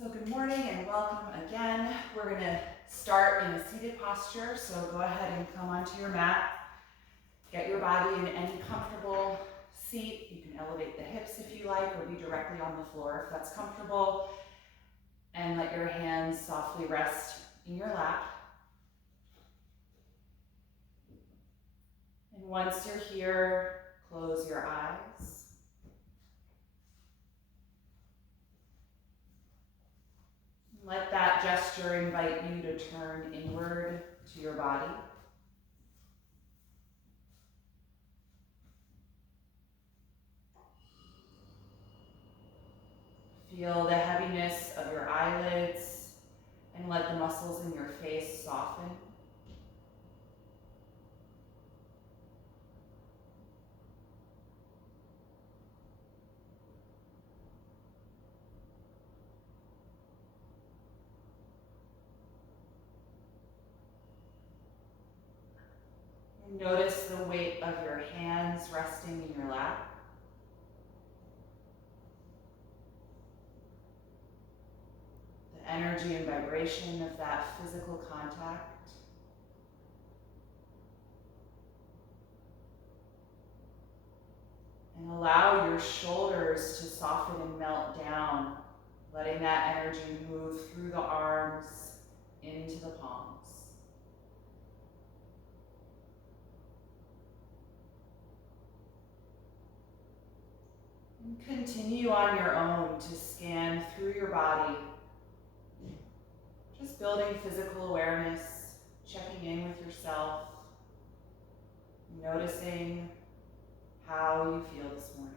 So good morning and welcome again. We're going to start in a seated posture, so go ahead and come onto your mat. Get your body in any comfortable seat. You can elevate the hips if you like, or be directly on the floor if that's comfortable. And let your hands softly rest in your lap. And once you're here, close your eyes. Let that gesture invite you to turn inward to your body. Feel the heaviness of your eyelids and let the muscles in your face soften. Notice the weight of your hands resting in your lap. The energy and vibration of that physical contact. And allow your shoulders to soften and melt down, letting that energy move through the arms into the palms. And continue on your own to scan through your body, just building physical awareness, checking in with yourself, noticing how you feel this morning.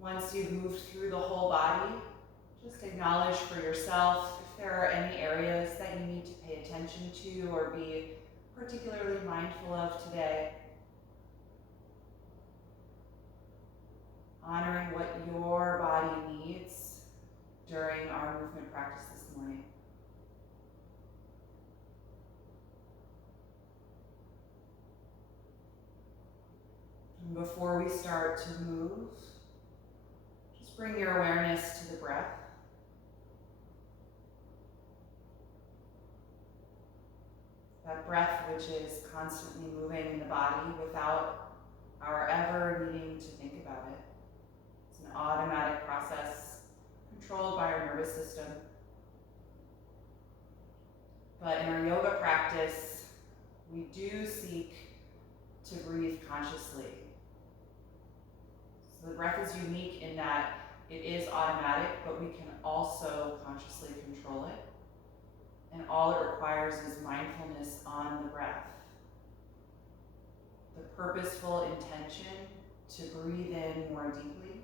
Once you've moved through the whole body, just acknowledge for yourself if there are any areas that you need to pay attention to or be particularly mindful of today. Honoring what your body needs during our movement practice this morning. And before we start to move, just bring your awareness to the breath. That breath which is constantly moving in the body without our ever needing to think about it. It's an automatic process controlled by our nervous system. But in our yoga practice, we do seek to breathe consciously. So the breath is unique in that it is automatic, but we can also consciously control it. And all it requires is mindfulness on the breath. The purposeful intention to breathe in more deeply.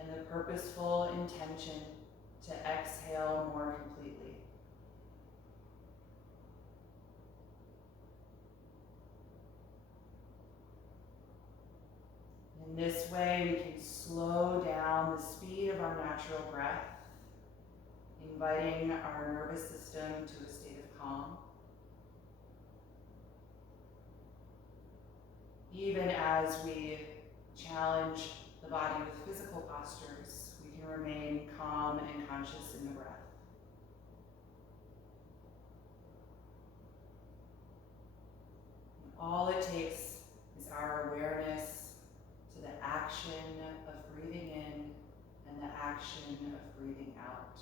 And the purposeful intention to exhale more completely. In this way, we can slow down the speed of our natural breath, inviting our nervous system to a state of calm. Even as we challenge the body with physical postures, we can remain calm and conscious in the breath. And all it takes is our awareness to the action of breathing in and the action of breathing out.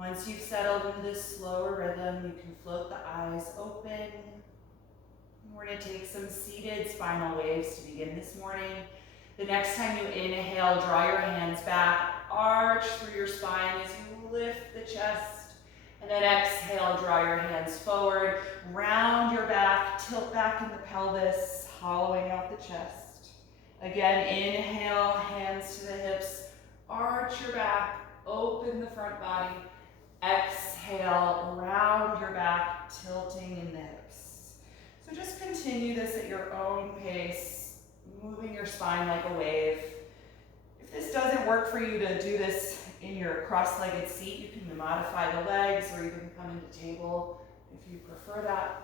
Once you've settled into this slower rhythm, you can float the eyes open. We're going to take some seated spinal waves to begin this morning. The next time you inhale, draw your hands back, arch through your spine as you lift the chest. And then exhale, draw your hands forward, round your back, tilt back in the pelvis, hollowing out the chest. Again, inhale, hands to the hips, arch your back, open the front body. Exhale, round your back, tilting in the hips. So just continue this at your own pace, moving your spine like a wave. If this doesn't work for you to do this in your cross-legged seat, you can modify the legs or even come into table if you prefer that.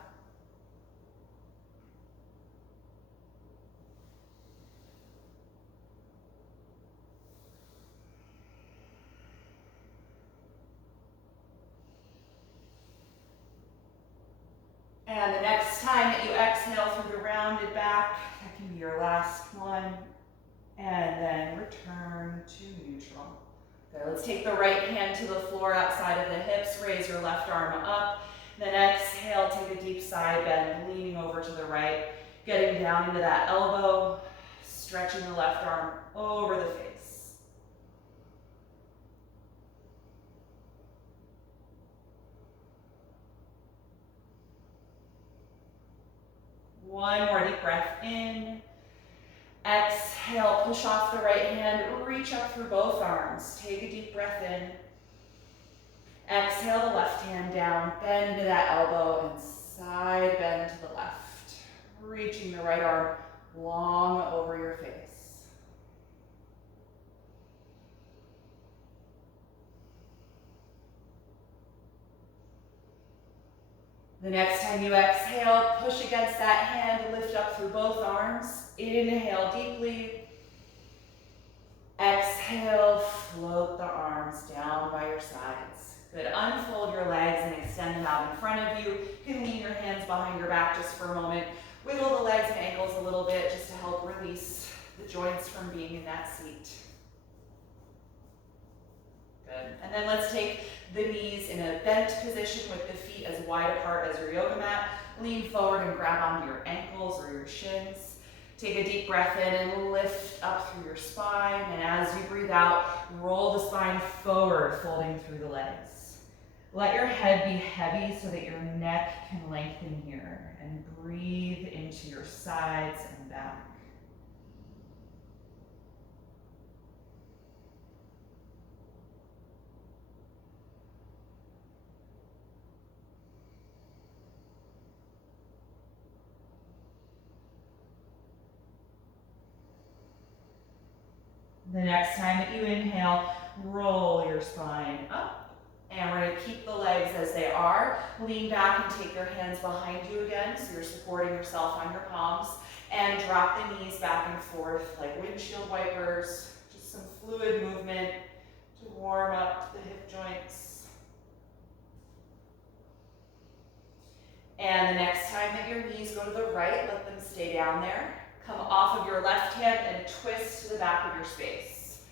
And the next time that you exhale through the rounded back, that can be your last one. And then return to neutral. Good, let's take the right hand to the floor outside of the hips, raise your left arm up. Then exhale, take a deep side bend, leaning over to the right, getting down into that elbow, stretching the left arm over the face. One more deep breath in. Exhale, push off the right hand, reach up through both arms. Take a deep breath in. Exhale the left hand down, bend to that elbow and side bend to the left. Reaching the right arm long over your face. The next time you exhale, push against that hand, lift up through both arms. Inhale deeply. Exhale, float the arms down by your sides. Good, unfold your legs and extend them out in front of you. You can lean your hands behind your back just for a moment. Wiggle the legs and ankles a little bit just to help release the joints from being in that seat. Good, and then let's take the knees in a bent position with the feet as wide apart as your yoga mat. Lean forward and grab onto your ankles or your shins. Take a deep breath in and lift up through your spine. And as you breathe out, roll the spine forward, folding through the legs. Let your head be heavy so that your neck can lengthen here. And breathe into your sides and back. The next time that you inhale, roll your spine up. And we're going to keep the legs as they are. Lean back and take your hands behind you again, so you're supporting yourself on your palms. And drop the knees back and forth like windshield wipers. Just some fluid movement to warm up the hip joints. And the next time that your knees go to the right, let them stay down there. Come off of your left hand and twist to the back of your space.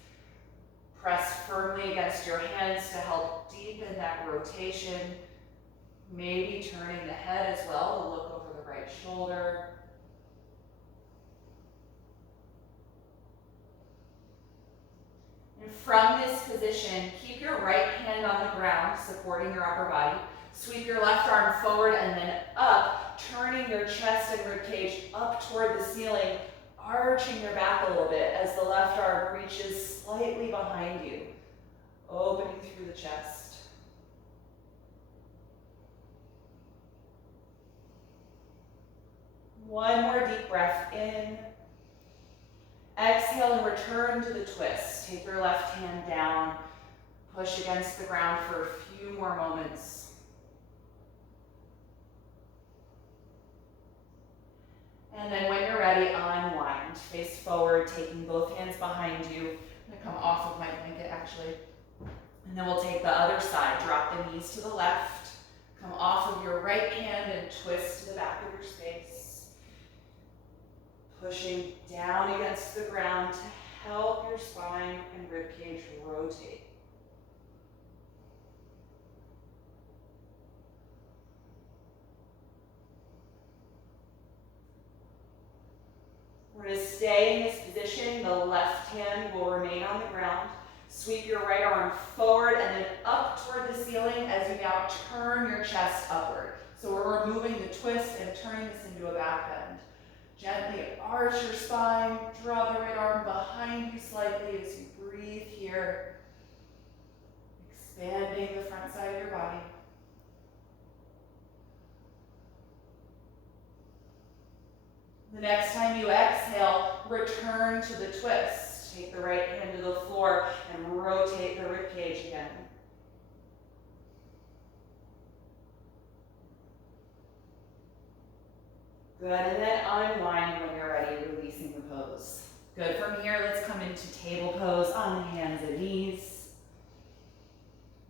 Press firmly against your hands to help deepen that rotation. Maybe turning the head as well to look over the right shoulder. And from this position, keep your right hand on the ground, supporting your upper body. Sweep your left arm forward and then up, turning your chest and ribcage up toward the ceiling, arching your back a little bit as the left arm reaches slightly behind you, opening through the chest. One more deep breath in. Exhale and return to the twist. Take your left hand down, push against the ground for a few more moments. And then when you're ready, unwind. Face forward, taking both hands behind you. I'm going to come off of my blanket, actually. And then we'll take the other side. Drop the knees to the left. Come off of your right hand and twist to the back of your space. Pushing down against the ground to help your spine and ribcage rotate. We're going to stay in this position. The left hand will remain on the ground. Sweep your right arm forward and then up toward the ceiling as you now turn your chest upward. So we're removing the twist and turning this into a back bend. Gently arch your spine, draw the right arm behind you slightly as you breathe here, expanding the front side of your body. The next time you exhale, return to the twist. Take the right hand to the floor and rotate the rib cage again. Good, and then unwind when you're ready, releasing the pose. Good, from here, let's come into table pose on the hands and knees.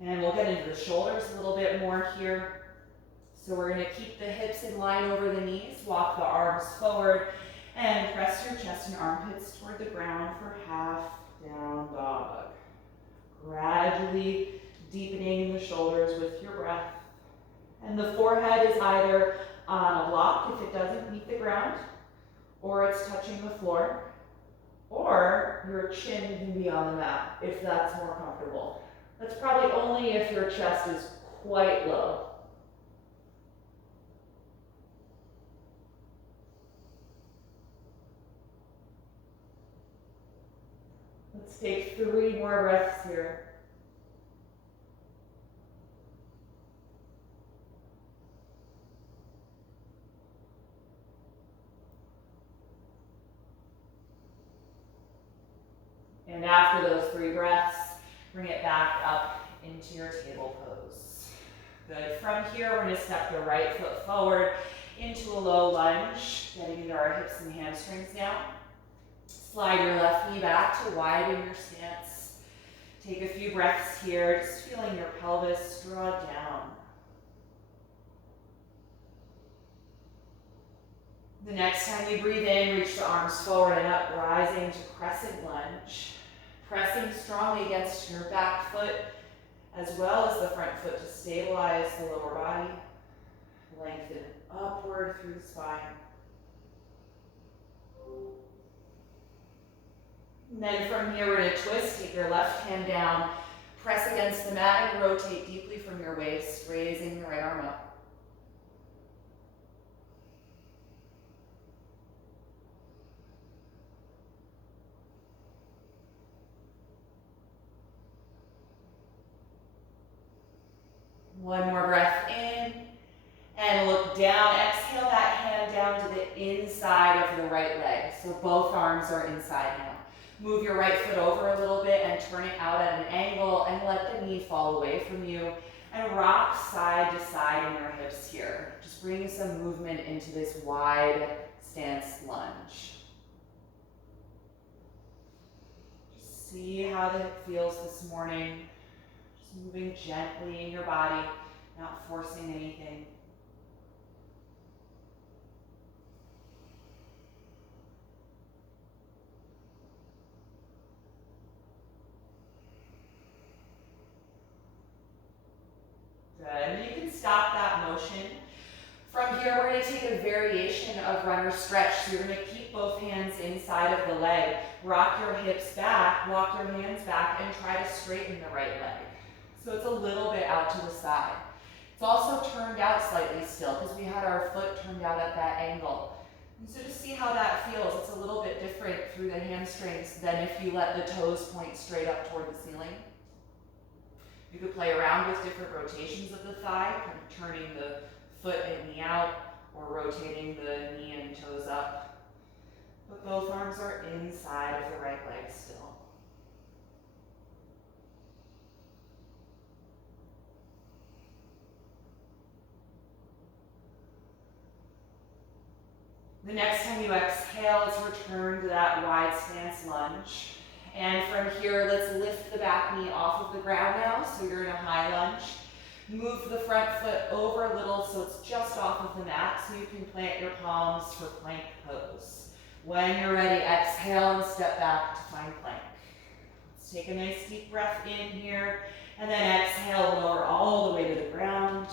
And we'll get into the shoulders a little bit more here. So we're gonna keep the hips in line over the knees, walk the arms forward, and press your chest and armpits toward the ground for half down dog. Gradually deepening the shoulders with your breath. And the forehead is either on a block if it doesn't meet the ground, or it's touching the floor, or your chin can be on the mat if that's more comfortable. That's probably only if your chest is quite low. Let's take 3 more breaths here. And after those 3 breaths, bring it back up into your table pose. Good. From here, we're going to step the right foot forward into a low lunge, getting into our hips and hamstrings now. Slide your left knee back to widen your stance. Take a few breaths here, just feeling your pelvis draw down. The next time you breathe in, reach the arms forward and up, rising to Crescent Lunge. Pressing strongly against your back foot as well as the front foot to stabilize the lower body. Lengthen upward through the spine. And then from here, we're going to twist. Take your left hand down, press against the mat, and rotate deeply from your waist, raising the right arm up. One more breath in, and look down. Exhale that hand down to the inside of the right leg. So both arms are inside now. Move your right foot over a little bit and turn it out at an angle and let the knee fall away from you. And rock side to side in your hips here. Just bring some movement into this wide stance lunge. Just see how the hip feels this morning. Moving gently in your body, not forcing anything. Good, and you can stop that motion. From here, we're going to take a variation of runner stretch. So you're going to keep both hands inside of the leg. Rock your hips back, walk your hands back, and try to straighten the right leg. So it's a little bit out to the side. It's also turned out slightly still because we had our foot turned out at that angle. And so just see how that feels. It's a little bit different through the hamstrings than if you let the toes point straight up toward the ceiling. You could play around with different rotations of the thigh, kind of turning the foot and knee out or rotating the knee and toes up. But both arms are inside of the right leg still. The next time you exhale, let's return to that wide stance lunge. And from here, let's lift the back knee off of the ground now. So you're in a high lunge. Move the front foot over a little so it's just off of the mat so you can plant your palms for plank pose. When you're ready, exhale and step back to find plank. Let's take a nice deep breath in here. And then exhale, lower all the way to the ground.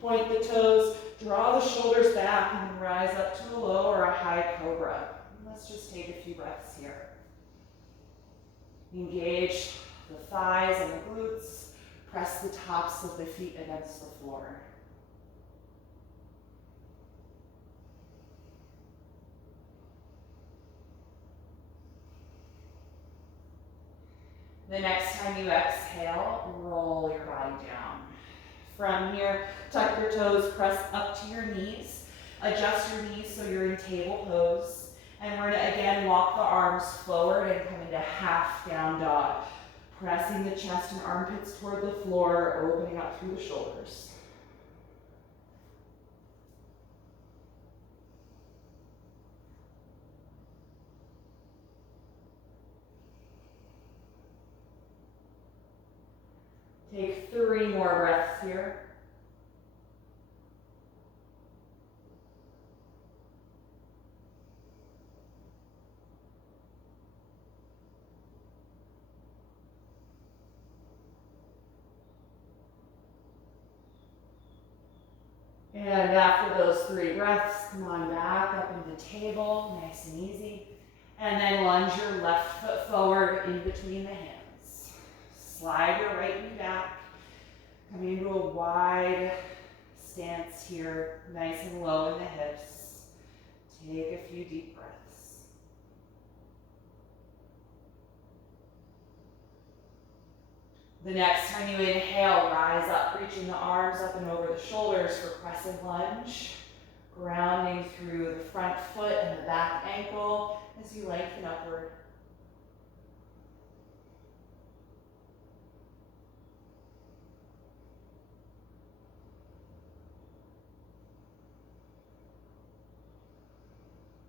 Point the toes, draw the shoulders back, and rise up to a low or a high cobra. Let's just take a few breaths here. Engage the thighs and the glutes. Press the tops of the feet against the floor. The next time you exhale, roll your body down. From here, tuck your toes, press up to your knees. Adjust your knees so you're in table pose. And we're gonna again walk the arms forward and come into half down dog. Pressing the chest and armpits toward the floor, opening up through the shoulders. Take 3 more breaths here. And after those 3 breaths, come on back up into table, nice and easy. And then lunge your left foot forward in between the hands. Slide your right knee back, coming into a wide stance here, nice and low in the hips. Take a few deep breaths. The next time you inhale, rise up, reaching the arms up and over the shoulders for Crescent Lunge. Grounding through the front foot and the back ankle as you lengthen upward.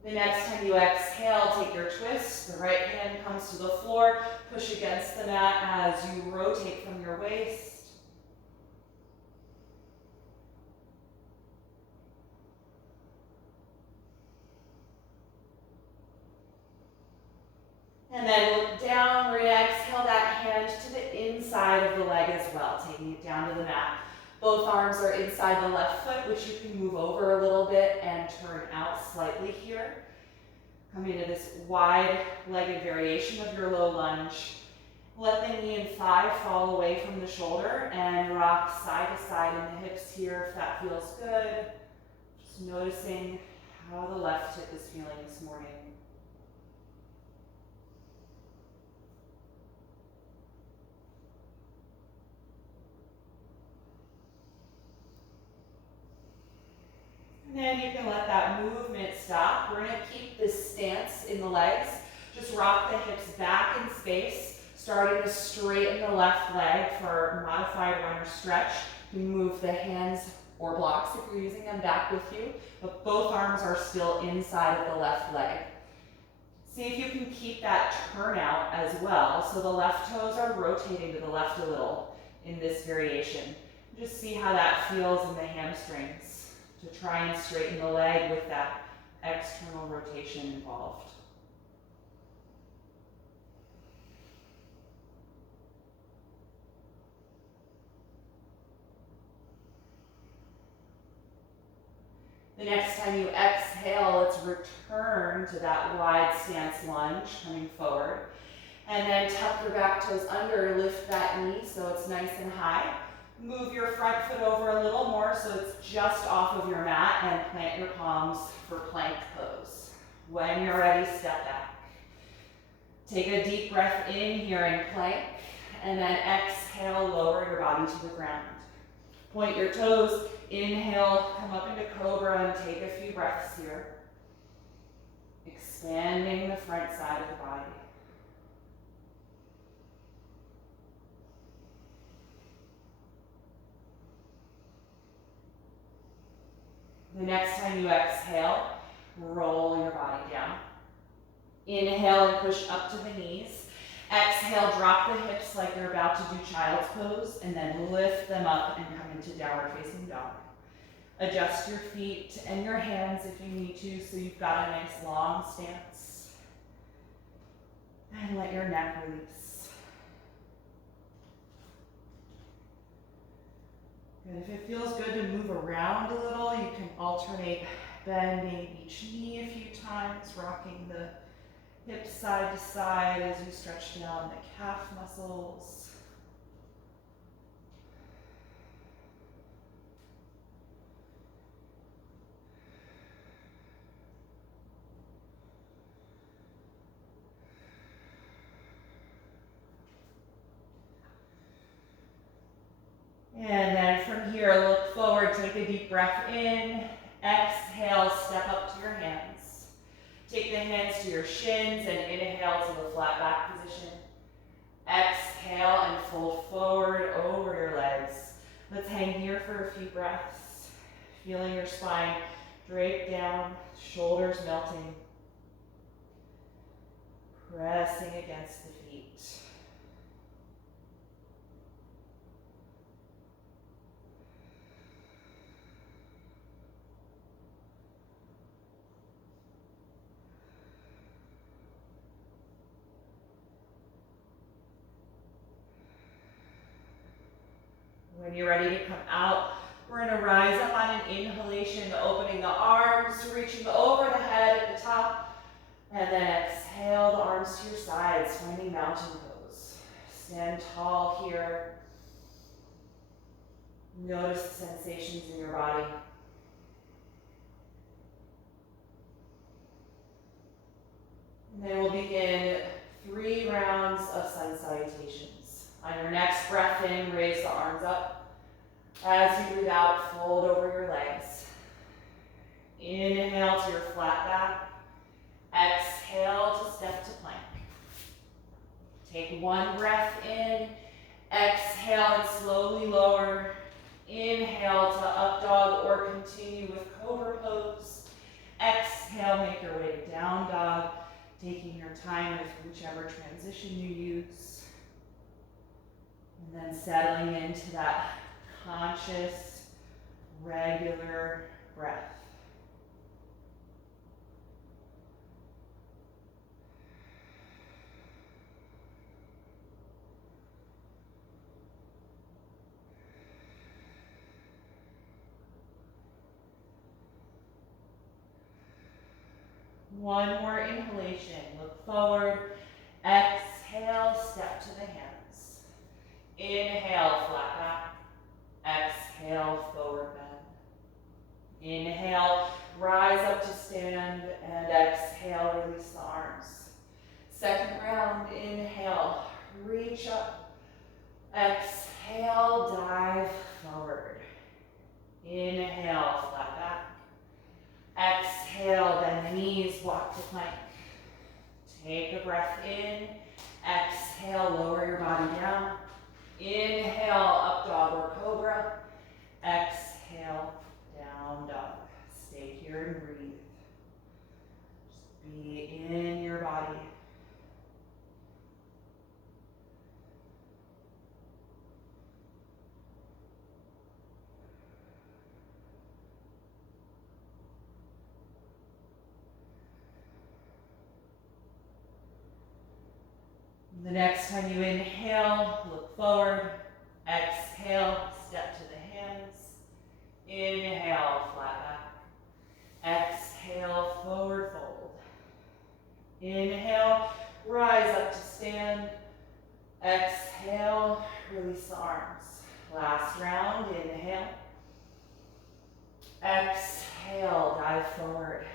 The next time you exhale, take your twist. The right hand comes to the floor. Push against the mat as you rotate from your waist. And then look down, we're gonna exhale that hand to the inside of the leg as well, taking it down to the mat. Both arms are inside the left foot, which you can move over a little bit and turn out slightly here. Coming to this wide-legged variation of your low lunge. Let the knee and thigh fall away from the shoulder and rock side to side in the hips here if that feels good. Just noticing how the left hip is feeling this morning. And then you can let that movement stop. We're going to keep this stance in the legs. Just rock the hips back in space, starting to straighten the left leg for modified runner stretch. You can move the hands or blocks if you're using them back with you, but both arms are still inside of the left leg. See if you can keep that turnout as well. So the left toes are rotating to the left a little in this variation. Just see how that feels in the hamstrings to try and straighten the leg with that external rotation involved. The next time you exhale, let's return to that wide stance lunge, coming forward. And then tuck your back toes under, lift that knee so it's nice and high. Move your front foot over a little more so it's just off of your mat and plant your palms for plank pose. When you're ready, step back. Take a deep breath in here in plank and then exhale, lower your body to the ground. Point your toes, inhale, come up into Cobra and take a few breaths here. Expanding the front side of the body. The next time you exhale, roll your body down. Inhale and push up to the knees. Exhale, drop the hips like you're about to do child's pose, and then lift them up and come into downward facing dog. Adjust your feet and your hands if you need to, so you've got a nice long stance. And let your neck release. Good. If it feels good to move around a little, you can alternate bending each knee a few times, rocking the hips side to side as you stretch down the calf muscles. And then from here, look forward, take a deep breath in. Exhale, step up to your hands. Take the hands to your shins and inhale to the flat back position. Exhale and fold forward over your legs. Let's hang here for a few breaths. Feeling your spine drape down, shoulders melting. Pressing against the feet. When you're ready to come out, we're going to rise up on an inhalation, opening the arms, reaching over the head at the top, and then exhale the arms to your sides, finding mountain pose. Stand tall here. Notice the sensations in your body. And then we'll begin 3 rounds of sun salutations. On your next breath in, raise the arms up. As you breathe out, fold over your legs. Inhale to your flat back. Exhale to step to plank. Take 1 breath in. Exhale and slowly lower. Inhale to up dog or continue with Cobra pose. Exhale, make your way to down dog, taking your time with whichever transition you use. And then settling into that conscious, regular breath. One more inhalation. Look forward. Exhale, step to the hands. Inhale, flat back. Exhale, forward bend. Inhale, rise up to stand, and exhale, release the arms. Second round, inhale, reach up. Exhale, dive forward. Inhale, flat back. Exhale, bend the knees, walk to plank. Take a breath in. Exhale, lower your body down. Inhale, up dog or cobra. Exhale, down dog. Stay here and breathe. Just be in your body. The next time you inhale, look forward. Exhale, step to the hands. Inhale, flat back. Exhale, forward fold. Inhale, rise up to stand. Exhale, release the arms. Last round, inhale. Exhale, dive forward.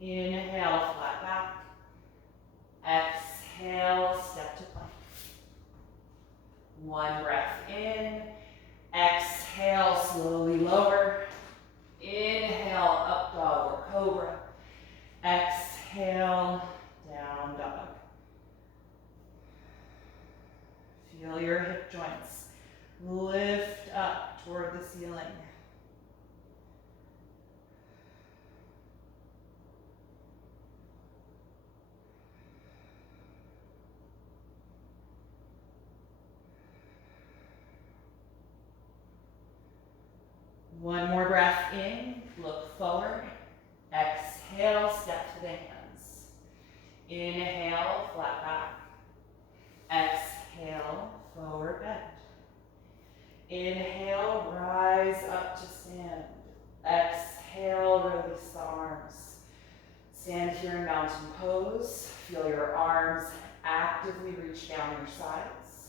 Inhale, flat back. Exhale, step to plank. 1 breath in. Exhale, slowly lower. Inhale, up dog or cobra. Exhale, down dog. Feel your hip joints lift up toward the ceiling. One more breath in, look forward. Exhale, step to the hands. Inhale, flat back. Exhale, forward bend. Inhale, rise up to stand. Exhale, pose. Feel your arms actively reach down your sides.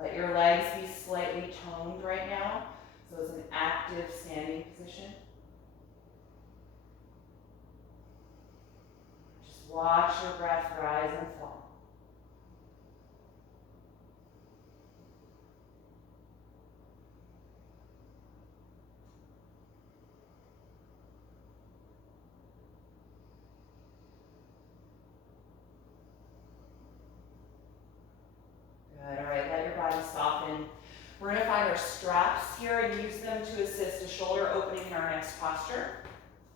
Let your legs be slightly toned right now, so it's an active standing position. Just watch your breath rise and fall. Good, all right, let your body soften. We're gonna find our straps here and use them to assist a shoulder opening in our next posture.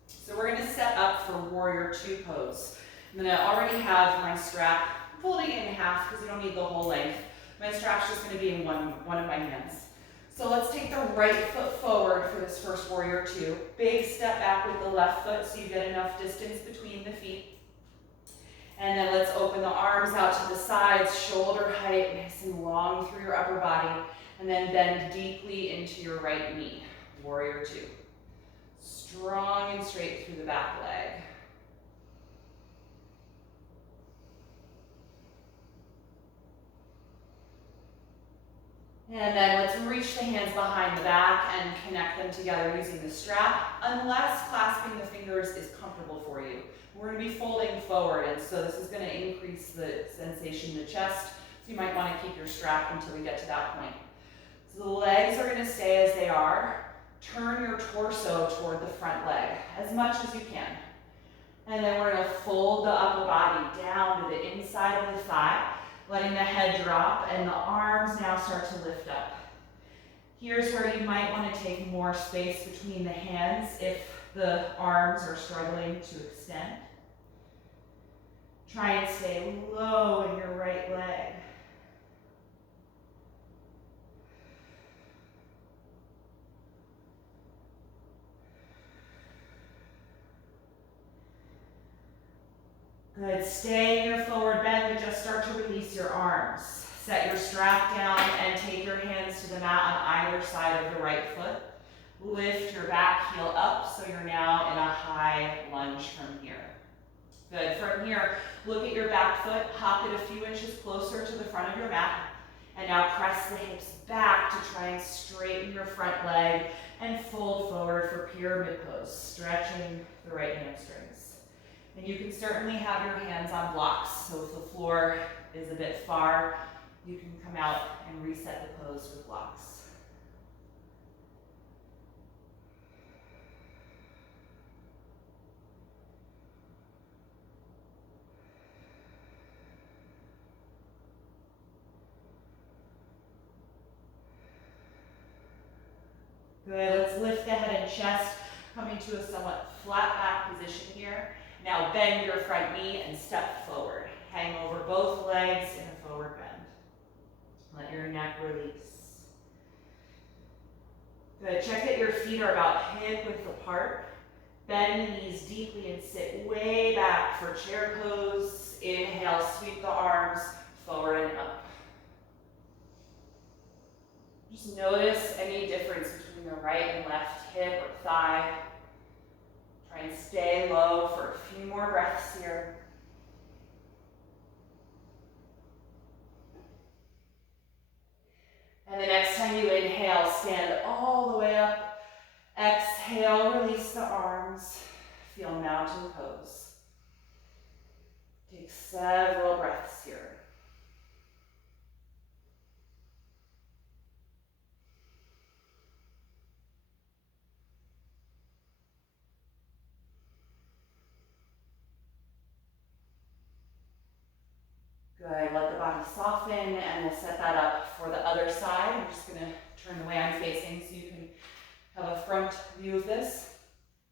So we're gonna set up for warrior two pose. I'm gonna already have my strap folding it in half because you don't need the whole length. My strap's just gonna be in one of my hands. So let's take the right foot forward for this first warrior two. Big step back with the left foot so you get enough distance between the feet. And then let's open the arms out to the sides, shoulder height, nice and long through your upper body. And then bend deeply into your right knee, warrior two. Strong and straight through the back leg. And then let's reach the hands behind the back and connect them together using the strap, unless clasping the fingers is comfortable for you. We're going to be folding forward, and so this is going to increase the sensation in the chest, so you might want to keep your strap until we get to that point. So the legs are going to stay as they are. Turn your torso toward the front leg as much as you can. And then we're going to fold the upper body down to the inside of the thigh, letting the head drop, and the arms now start to lift up. Here's where you might want to take more space between the hands if the arms are struggling to extend. Try and stay low in your right leg. Good, stay in your forward bend, but just start to release your arms. Set your strap down and take your hands to the mat on either side of the right foot. Lift your back heel up so you're now in a high lunge from here. Good, from here, look at your back foot, hop it a few inches closer to the front of your mat, and now press the hips back to try and straighten your front leg and fold forward for pyramid pose, stretching the right hamstrings. And you can certainly have your hands on blocks, so if the floor is a bit far, you can come out and reset the pose with blocks. Good, let's lift the head and chest, coming to a somewhat flat back position here. Now bend your front knee and step forward. Hang over both legs in a forward bend. Let your neck release. Good, check that your feet are about hip width apart. Bend the knees deeply and sit way back for chair pose. Inhale, sweep the arms forward and up. Just notice any difference between the right and left hip or thigh. Try and stay low for a few more breaths here. And the next time you inhale, stand all the way up. Exhale, release the arms. Feel mountain pose. Take several breaths here. Good, let the body soften, and we'll set that up for the other side. I'm just gonna turn the way I'm facing so you can have a front view of this.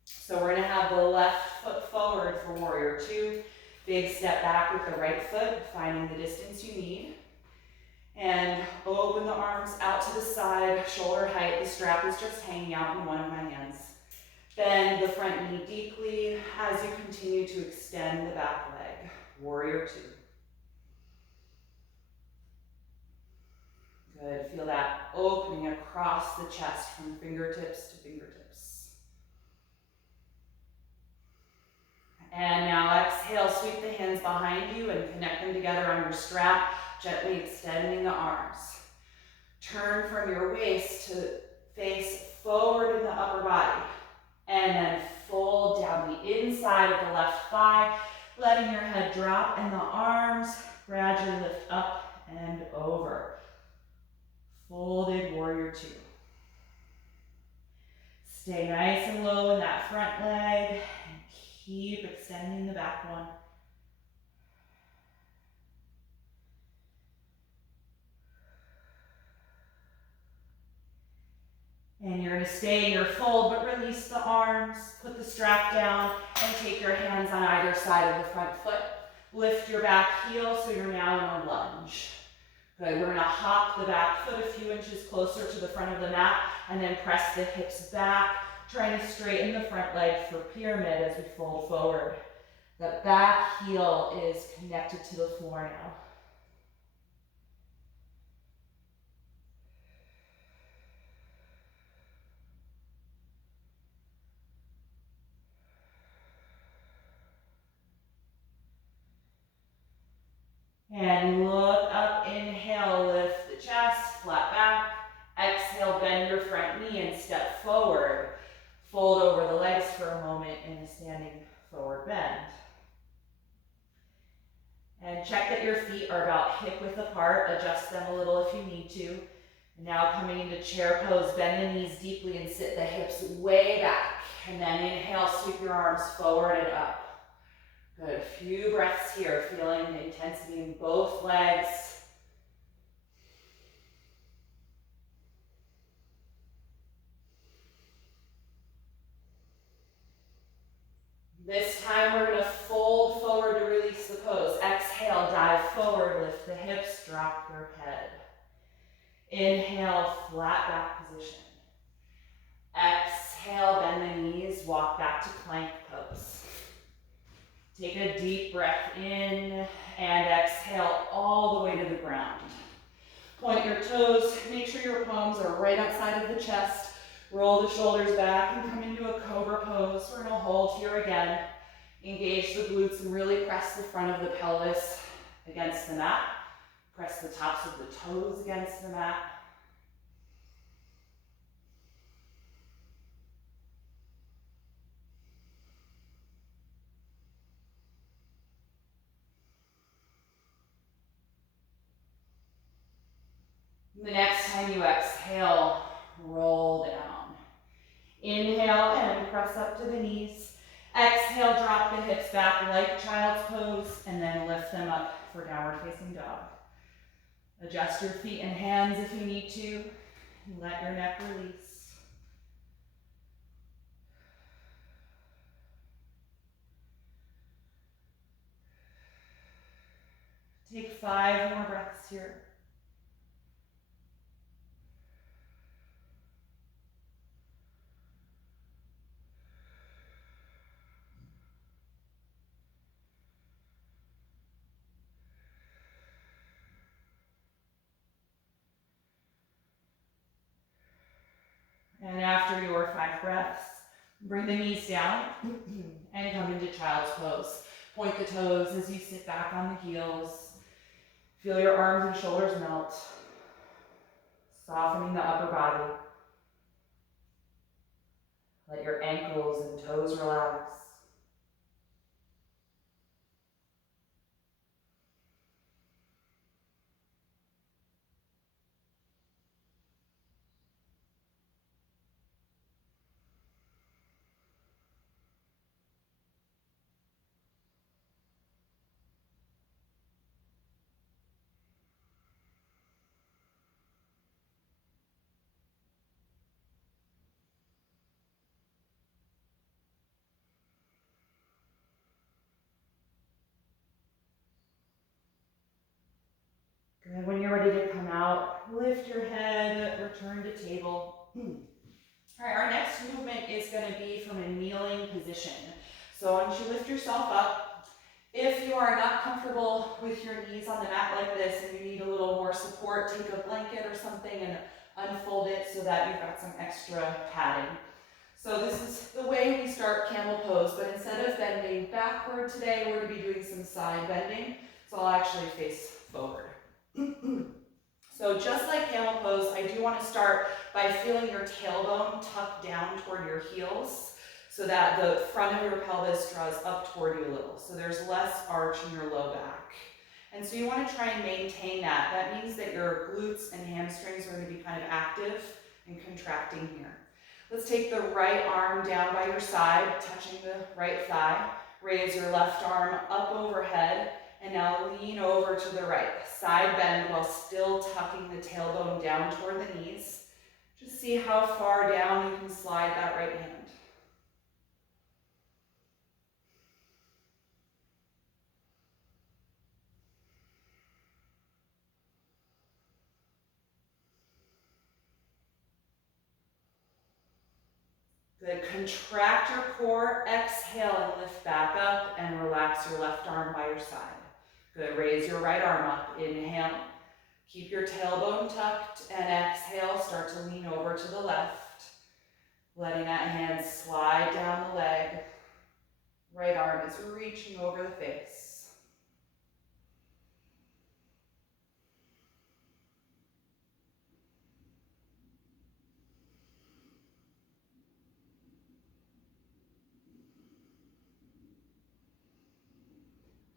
So we're gonna have the left foot forward for warrior two. Big step back with the right foot, finding the distance you need. And open the arms out to the side, shoulder height. The strap is just hanging out in one of my hands. Bend the front knee deeply as you continue to extend the back leg. Warrior two. Good, feel that opening across. across the chest from fingertips to fingertips. And now exhale, sweep the hands behind you and connect them together on your strap, gently extending the arms. Turn from your waist to face forward in the upper body. And then fold down the inside of the left thigh, letting your head drop and the arms gradually lift up and over. Folded warrior two. Stay nice and low in that front leg and keep extending the back one. And you're going to stay in your fold, but release the arms, put the strap down, and take your hands on either side of the front foot. Lift your back heel so you're now in a lunge. Good, we're going to hop the back foot a few inches closer to the front of the mat, and then press the hips back, trying to straighten the front leg for pyramid as we fold forward. The back heel is connected to the floor now. And look up, inhale, lift the chest, flat back. Exhale, bend your front knee and step forward. Fold over the legs for a moment in a standing forward bend. And check that your feet are about hip width apart. Adjust them a little if you need to. And now coming into chair pose, bend the knees deeply and sit the hips way back. And then inhale, sweep your arms forward and up. Good, a few breaths here, feeling the intensity in both legs. This time we're going to fold forward to release the pose. Exhale, dive forward, lift the hips, drop your head. Inhale, flat back position. Exhale, bend the knees, walk back to plank pose. Take a deep breath in and exhale all the way to the ground. Point your toes, make sure your palms are right outside of the chest. Roll the shoulders back and come into a Cobra pose. We're going to hold here again. Engage the glutes and really press the front of the pelvis against the mat. Press the tops of the toes against the mat. The next time you exhale, roll down. Inhale and press up to the knees. Exhale, drop the hips back like child's pose, and then lift them up for downward facing dog. Adjust your feet and hands if you need to, and let your neck release. Take 5 more breaths here. And after your 5 breaths, bring the knees down and come into child's pose. Point the toes as you sit back on the heels. Feel your arms and shoulders melt, softening the upper body. Let your ankles and toes relax. Good. When you're ready to come out, lift your head, return to table. All right, our next movement is going to be from a kneeling position. So I want you to lift yourself up. If you are not comfortable with your knees on the mat like this and you need a little more support, take a blanket or something and unfold it so that you've got some extra padding. So this is the way we start camel pose, but instead of bending backward today, we're going to be doing some side bending. So I'll actually face forward. So just like camel pose, I do want to start by feeling your tailbone tuck down toward your heels so that the front of your pelvis draws up toward you a little. So there's less arch in your low back. And so you want to try and maintain that. That means that your glutes and hamstrings are going to be kind of active and contracting here. Let's take the right arm down by your side, touching the right thigh. Raise your left arm up overhead, and now lean over to the right. Side bend while still tucking the tailbone down toward the knees. Just see how far down you can slide that right hand. Good, contract your core, exhale and lift back up and relax your left arm by your side. Good, raise your right arm up, inhale. Keep your tailbone tucked and exhale, start to lean over to the left. Letting that hand slide down the leg. Right arm is reaching over the face.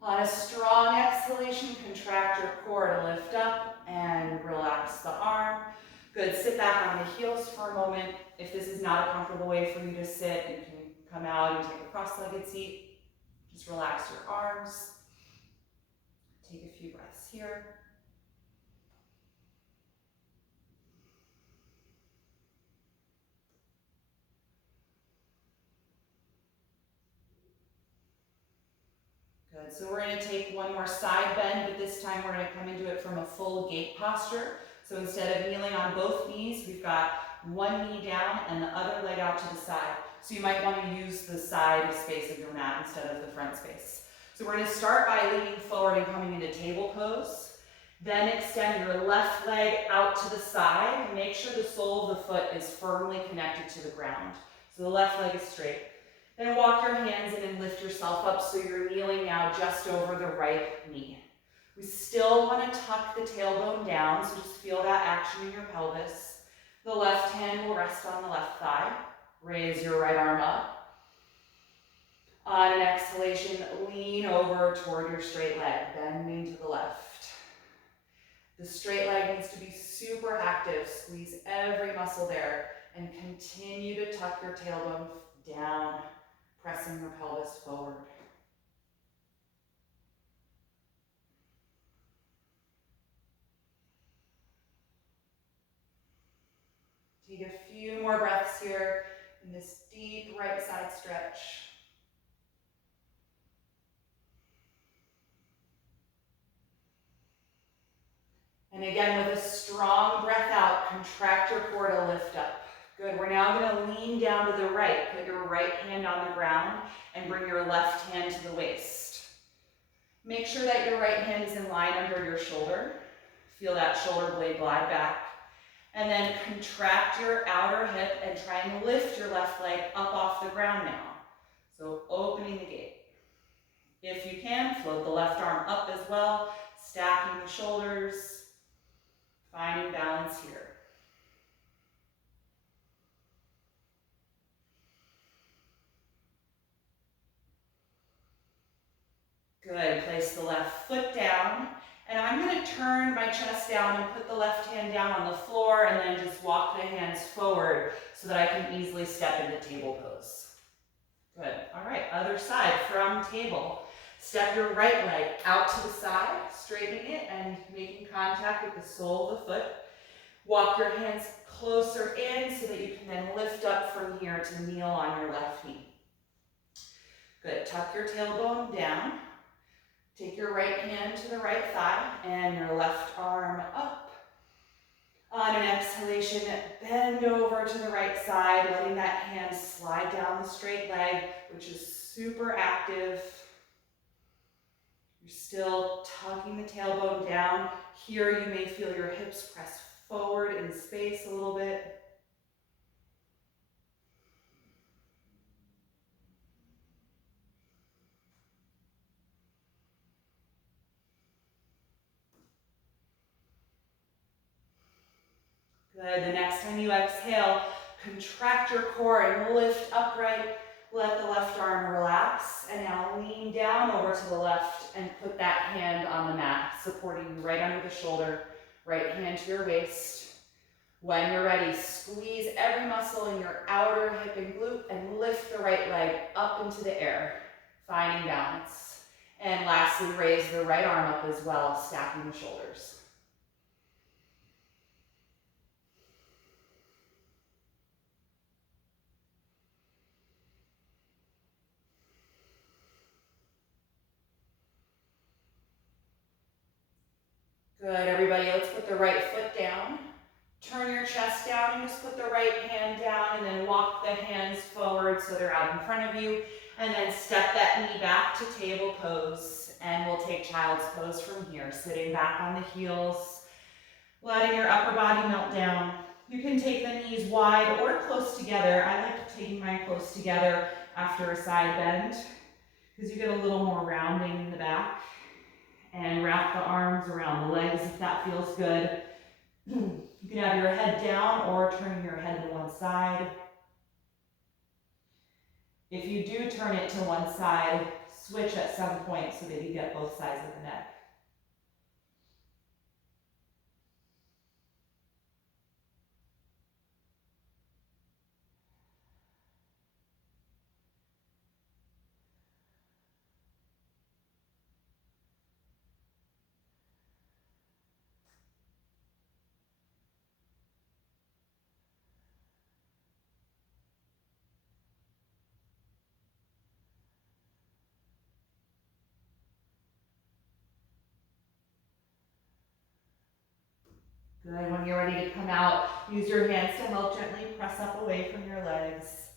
On a strong exhalation, contract your core to lift up and relax the arm. Good, sit back on the heels for a moment. If this is not a comfortable way for you to sit, you can come out and take a cross-legged seat. Just relax your arms. Take a few breaths here. Good, so we're going to take one more side bend, but this time we're going to come into it from a full gate posture. So instead of kneeling on both knees, we've got one knee down and the other leg out to the side. So you might want to use the side space of your mat instead of the front space. So we're going to start by leaning forward and coming into table pose. Then extend your left leg out to the side. Make sure the sole of the foot is firmly connected to the ground. So the left leg is straight. Then walk your hands in and lift yourself up so you're kneeling now just over the right knee. We still want to tuck the tailbone down, so just feel that action in your pelvis. The left hand will rest on the left thigh. Raise your right arm up. On an exhalation, lean over toward your straight leg, bending to the left. The straight leg needs to be super active. Squeeze every muscle there and continue to tuck your tailbone down, pressing your pelvis forward. Take a few more breaths here in this deep right side stretch. And again, with a strong breath out, contract your core to lift up. Good, we're now going to lean down to the right. Put your right hand on the ground and bring your left hand to the waist. Make sure that your right hand is in line under your shoulder. Feel that shoulder blade glide back. And then contract your outer hip and try and lift your left leg up off the ground now. So opening the gate. If you can, float the left arm up as well, stacking the shoulders, finding balance here. Good, place the left foot down. And I'm going to turn my chest down and put the left hand down on the floor and then just walk the hands forward so that I can easily step into table pose. Good. All right, other side from table. Step your right leg out to the side, straightening it and making contact with the sole of the foot. Walk your hands closer in so that you can then lift up from here to kneel on your left knee. Good. Tuck your tailbone down. Take your right hand to the right thigh and your left arm up. On an exhalation, bend over to the right side, letting that hand slide down the straight leg, which is super active. You're still tucking the tailbone down. Here you may feel your hips press forward in space a little bit. Good. The next time you exhale, contract your core and lift upright. Let the left arm relax. And now lean down over to the left and put that hand on the mat, supporting you right under the shoulder. Right hand to your waist. When you're ready, squeeze every muscle in your outer hip and glute and lift the right leg up into the air, finding balance. And lastly, raise the right arm up as well, stacking the shoulders. Good, everybody, let's put the right foot down. Turn your chest down and just put the right hand down and then walk the hands forward so they're out in front of you. And then step that knee back to table pose. And we'll take child's pose from here, sitting back on the heels, letting your upper body melt down. You can take the knees wide or close together. I like taking mine close together after a side bend because you get a little more rounding in the back. And wrap the arms around the legs if that feels good. You can have your head down or turning your head to one side. If you do turn it to one side, switch at some point so that you get both sides of the neck. Good, when you're ready to come out, use your hands to help gently press up away from your legs.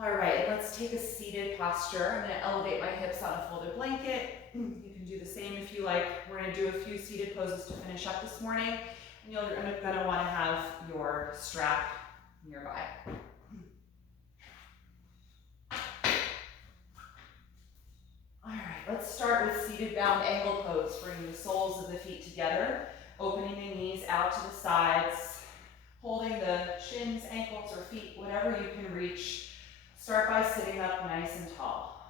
All right, let's take a seated posture. I'm gonna elevate my hips on a folded blanket. You can do the same if you like. We're gonna do a few seated poses to finish up this morning. And you're gonna wanna have your strap nearby. All right, let's start with seated bound angle pose, bringing the soles of the feet together, opening the knees out to the sides, holding the shins, ankles, or feet, whatever you can reach. Start by sitting up nice and tall.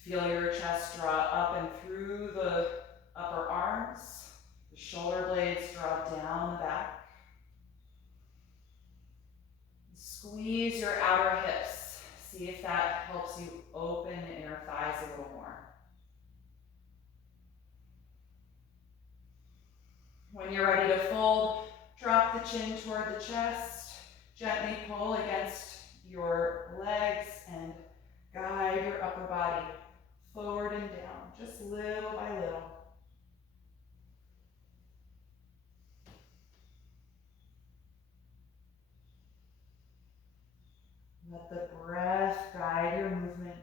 Feel your chest draw up and through the upper arms. The shoulder blades draw down the back. Squeeze your outer hips. See if that helps you open the inner thighs a little more. When you're ready to fold, drop the chin toward the chest. Gently pull against your legs and guide your upper body forward and down, just little by little. Let the breath guide your movement.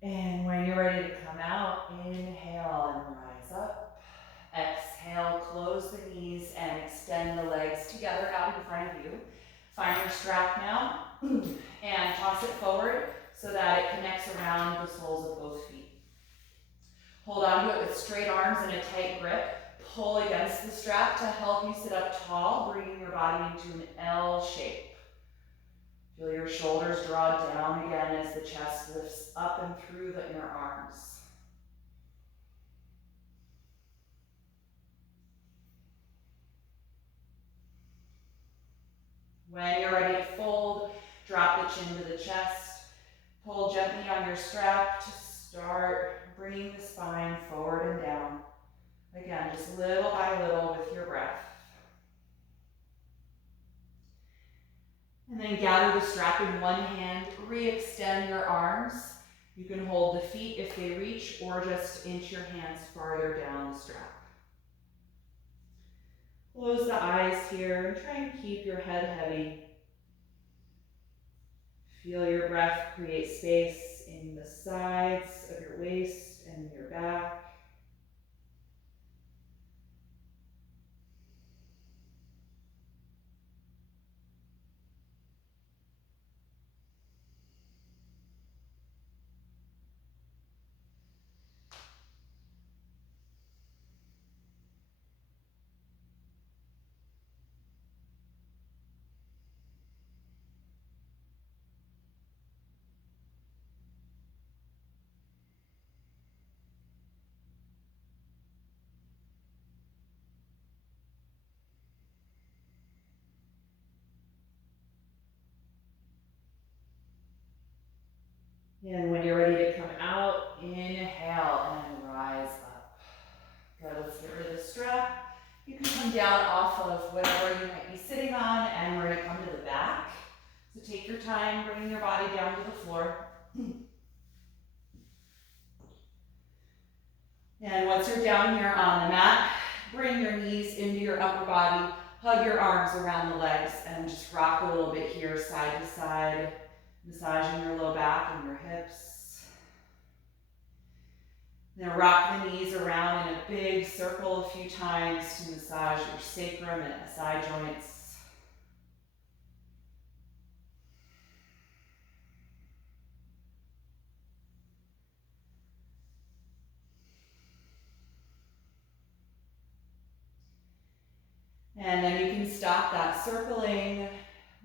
And when you're ready to come out, inhale and rise up. Exhale, close the knees and extend the legs together out in front of you. Find your strap now and toss it forward so that it connects around the soles of both feet. Hold on to it with straight arms and a tight grip. Pull against the strap to help you sit up tall, bringing your body into an L shape. Feel your shoulders draw down again as the chest lifts up and through the inner arms. When you're ready to fold, drop the chin to the chest. Pull gently on your strap to start bringing the spine forward and down. Again, just little by little with your breath. And then gather the strap in one hand, re-extend your arms. You can hold the feet if they reach, or just inch your hands farther down the strap. Close the eyes here and try and keep your head heavy. Feel your breath create space in the sides of your waist and your back. And when you're ready to come out, inhale and rise up. Good, let's get rid of the strap. You can come down off of whatever you might be sitting on, and we're gonna come to the back. So take your time, bringing your body down to the floor. And once you're down here on the mat, bring your knees into your upper body, hug your arms around the legs, and just rock a little bit here, side to side, massaging your low back and your hips. Now rock the knees around in a big circle a few times to massage your sacrum and side joints. And then you can stop that circling.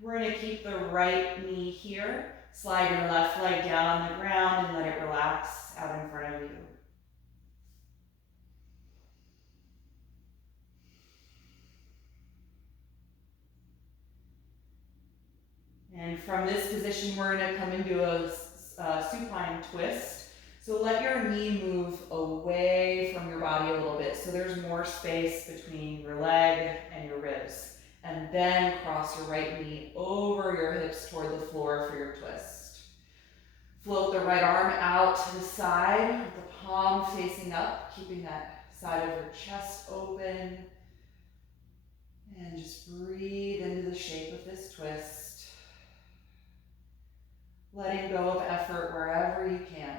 We're going to keep the right knee here. Slide your left leg down on the ground and let it relax out in front of you. And from this position, we're going to come into a supine twist. So let your knee move away from your body a little bit so there's more space between your leg and your ribs. And then cross your right knee over your hips toward the floor for your twist. Float the right arm out to the side with the palm facing up, keeping that side of your chest open. And just breathe into the shape of this twist. Letting go of effort wherever you can.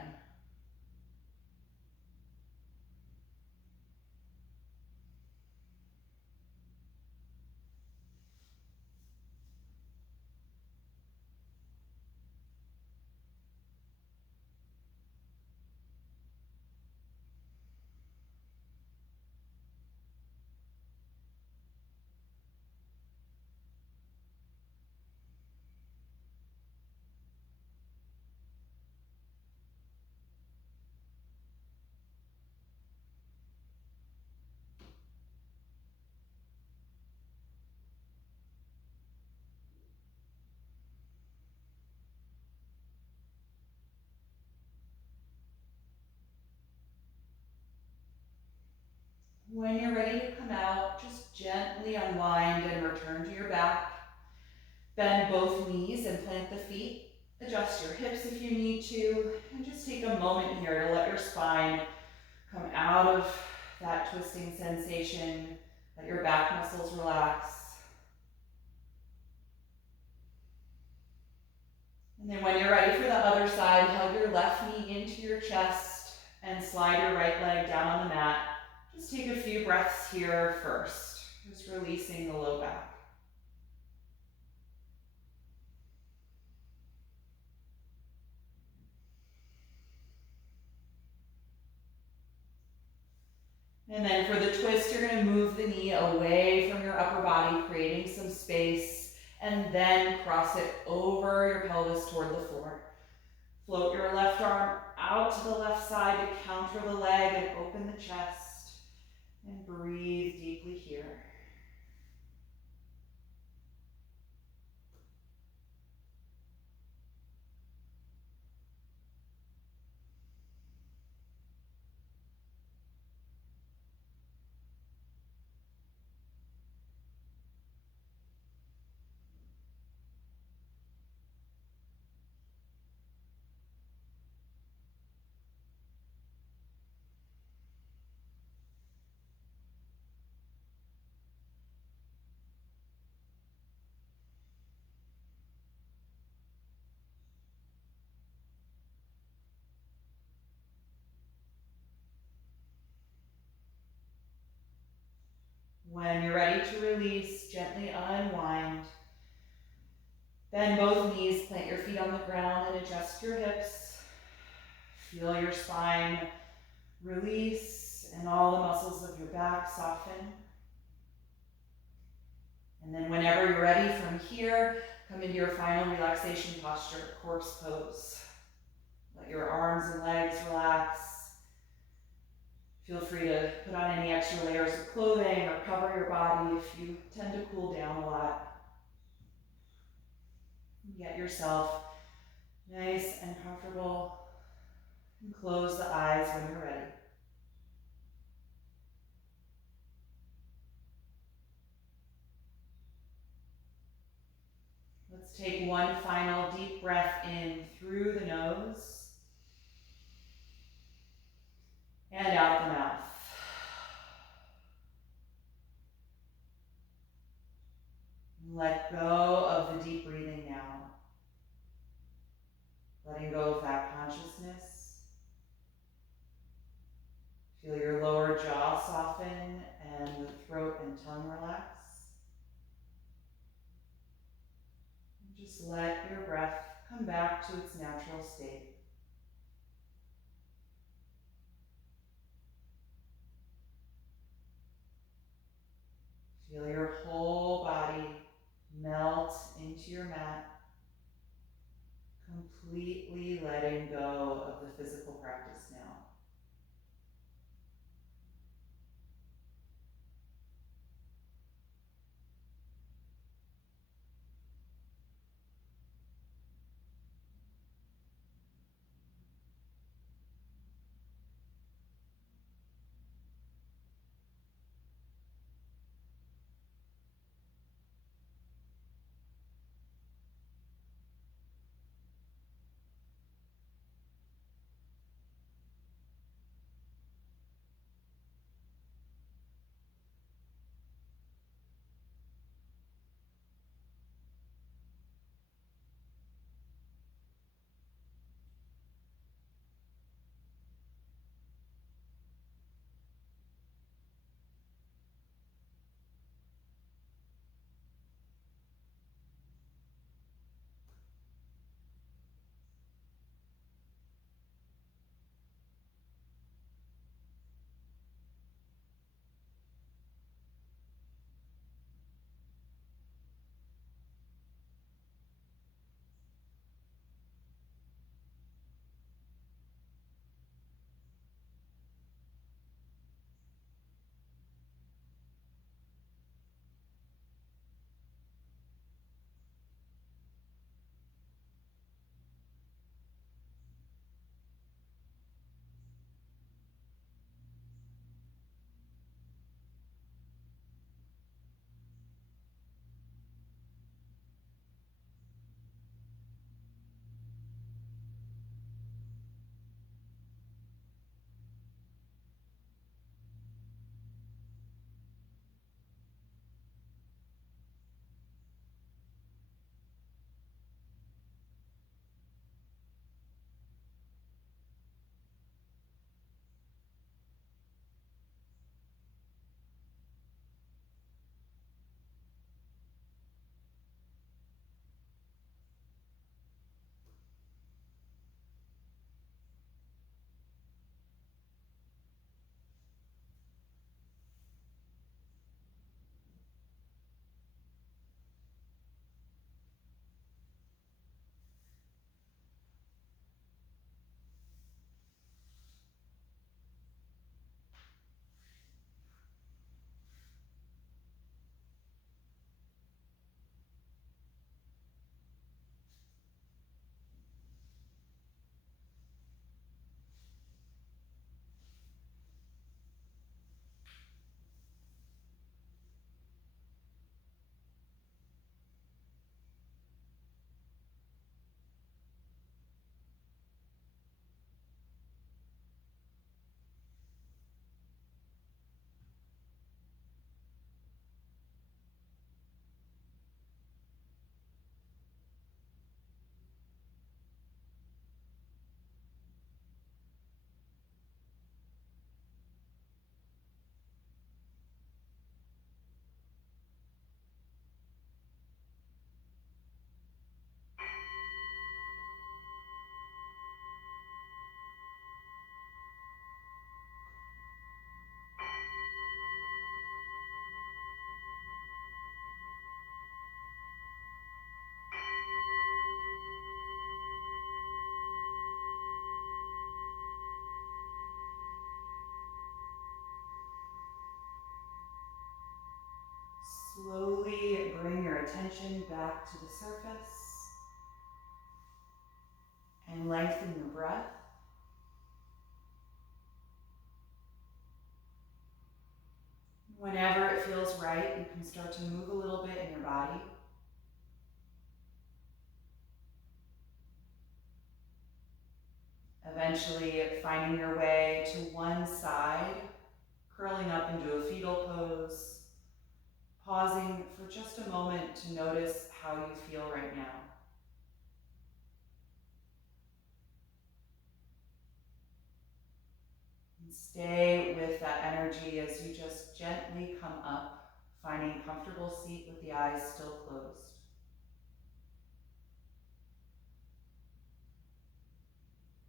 When you're ready to come out, just gently unwind and return to your back. Bend both knees and plant the feet. Adjust your hips if you need to. And just take a moment here to let your spine come out of that twisting sensation. Let your back muscles relax. And then when you're ready for the other side, hug your left knee into your chest and slide your right leg down on the mat. Just take a few breaths here first, just releasing the low back. And then for the twist, you're going to move the knee away from your upper body, creating some space, and then cross it over your pelvis toward the floor. Float your left arm out to the left side to counter the leg and open the chest. And breathe deeply here. When you're ready to release, gently unwind. Bend both knees, plant your feet on the ground and adjust your hips. Feel your spine release and all the muscles of your back soften. And then whenever you're ready from here, come into your final relaxation posture, corpse pose. Let your arms and legs relax. Feel free to put on any extra layers of clothing or cover your body if you tend to cool down a lot. Get yourself nice and comfortable and close the eyes when you're ready. Let's take one final deep breath in through the nose and out the mouth. Let go of the deep breathing now. Letting go of that consciousness. Feel your lower jaw soften and the throat and tongue relax. And just let your breath come back to its natural state. Feel your whole body melt into your mat, completely letting go of the physical practice now. Slowly bring your attention back to the surface and lengthen your breath. Whenever it feels right, you can start to move a little bit in your body. Eventually finding your way to one side, curling up into a fetal pose, pausing for just a moment to notice how you feel right now. And stay with that energy as you just gently come up, finding a comfortable seat with the eyes still closed.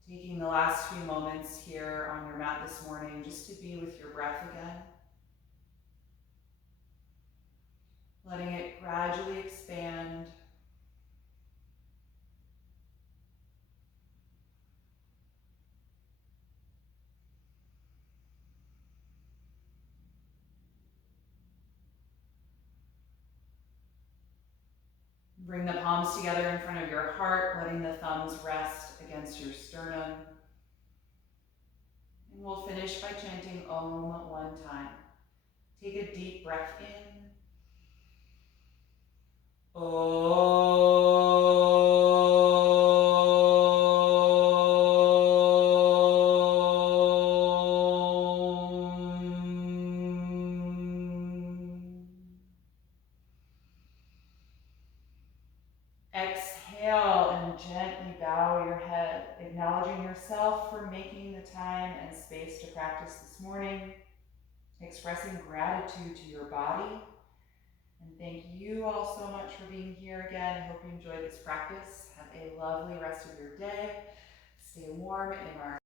Taking the last few moments here on your mat this morning just to be with your breath again. Letting it gradually expand. Bring the palms together in front of your heart, letting the thumbs rest against your sternum. And we'll finish by chanting Om one time. Take a deep breath in. Exhale and gently bow your head, acknowledging yourself for making the time and space to practice this morning, expressing gratitude to your body. And thank you all so much for being here again. I hope you enjoyed this practice. Have a lovely rest of your day. Stay warm in our